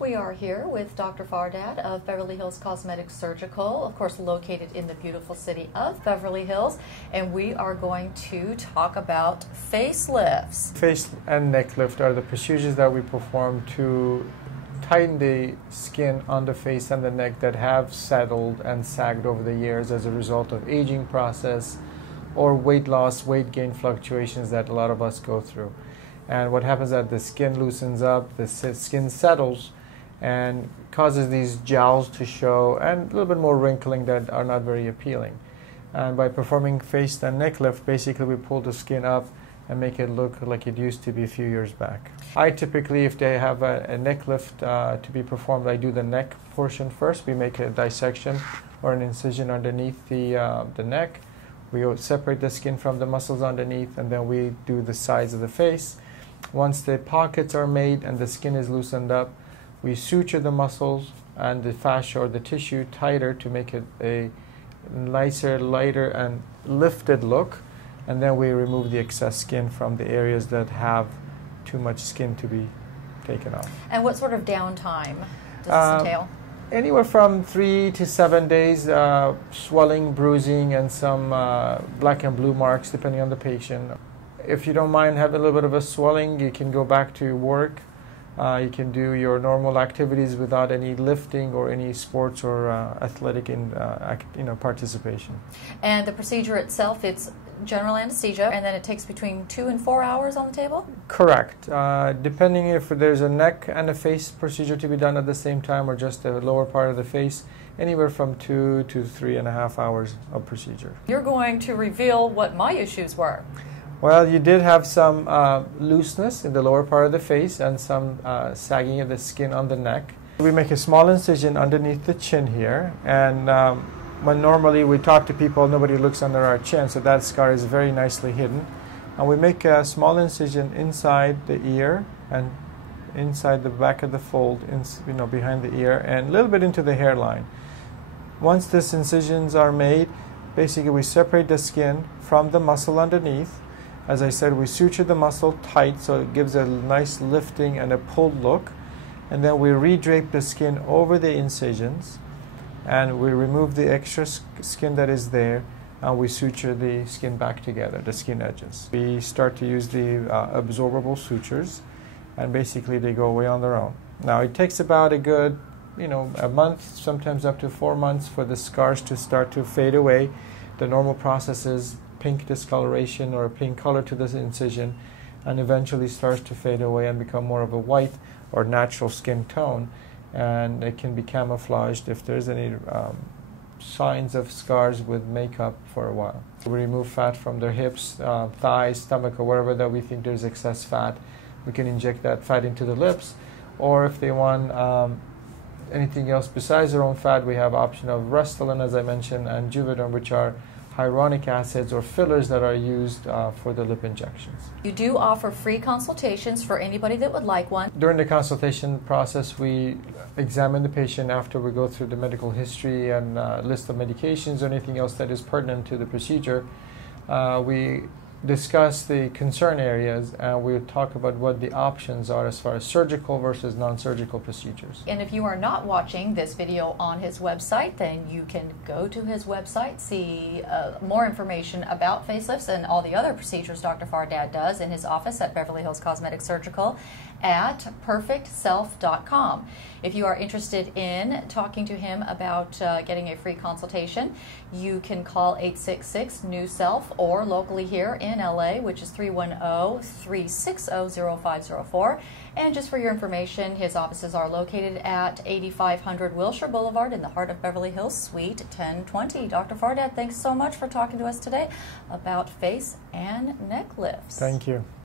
We are here with Dr. Fardad of Beverly Hills Cosmetic Surgical, of course located in the beautiful city of Beverly Hills, and we are going to talk about facelifts. Face and neck lift are the procedures that we perform to tighten the skin on the face and the neck that have settled and sagged over the years as a result of aging process or weight loss, weight gain fluctuations that a lot of us go through. And what happens is that the skin loosens up, the skin settles, and causes these jowls to show and a little bit more wrinkling that are not very appealing. And by performing face and neck lift, basically we pull the skin up and make it look like it used to be a few years back. I typically, if they have a neck lift to be performed, I do the neck portion first. We make a dissection or an incision underneath the neck. We separate the skin from the muscles underneath, and then we do the sides of the face. Once the pockets are made and the skin is loosened up, we suture the muscles and the fascia or the tissue tighter to make it a nicer, lighter, and lifted look. And then we remove the excess skin from the areas that have too much skin to be taken off. And what sort of downtime does this entail? Anywhere from 3 to 7 days, swelling, bruising, and some black and blue marks depending on the patient. If you don't mind having a little bit of a swelling, you can go back to work. You can do your normal activities without any lifting or any sports or athletic participation. And the procedure itself, it's general anesthesia, and then it takes between 2 and 4 hours on the table? Correct. Depending if there's a neck and a face procedure to be done at the same time or just the lower part of the face, anywhere from 2 to 3.5 hours of procedure. You're going to reveal what my issues were. Well, you did have some looseness in the lower part of the face and some sagging of the skin on the neck. We make a small incision underneath the chin here, and when normally we talk to people, nobody looks under our chin, so that scar is very nicely hidden. And we make a small incision inside the ear and inside the back of the fold, behind the ear, and a little bit into the hairline. Once these incisions are made, basically we separate the skin from the muscle underneath. As I said, we suture the muscle tight so it gives a nice lifting and a pulled look. And then we re-drape the skin over the incisions, and we remove the extra skin that is there, and we suture the skin back together, the skin edges. We start to use the absorbable sutures, and basically they go away on their own. Now it takes about a good, a month, sometimes up to 4 months for the scars to start to fade away. The normal process is pink discoloration or a pink color to this incision, and eventually starts to fade away and become more of a white or natural skin tone, and it can be camouflaged if there's any signs of scars with makeup for a while. We remove fat from their hips, thighs, stomach, or wherever that we think there's excess fat. We can inject that fat into the lips, or if they want anything else besides their own fat, we have option of Restylane, as I mentioned, and Juvederm, which are hyaluronic acids or fillers that are used for the lip injections. You do offer free consultations for anybody that would like one. During the consultation process, we examine the patient after we go through the medical history and list of medications or anything else that is pertinent to the procedure. We discuss the concern areas, and we'll talk about what the options are as far as surgical versus non-surgical procedures. And if you are not watching this video on his website, then you can go to his website, see more information about facelifts and all the other procedures Dr. Fardad does in his office at Beverly Hills Cosmetic Surgical at perfectself.com. If you are interested in talking to him about getting a free consultation, you can call 866-NEW-SELF or locally here in LA, which is 310-360-0504. And just for your information, his offices are located at 8500 Wilshire Boulevard in the heart of Beverly Hills, Suite 1020. Dr. Fardad, thanks so much for talking to us today about face and neck lifts. Thank you.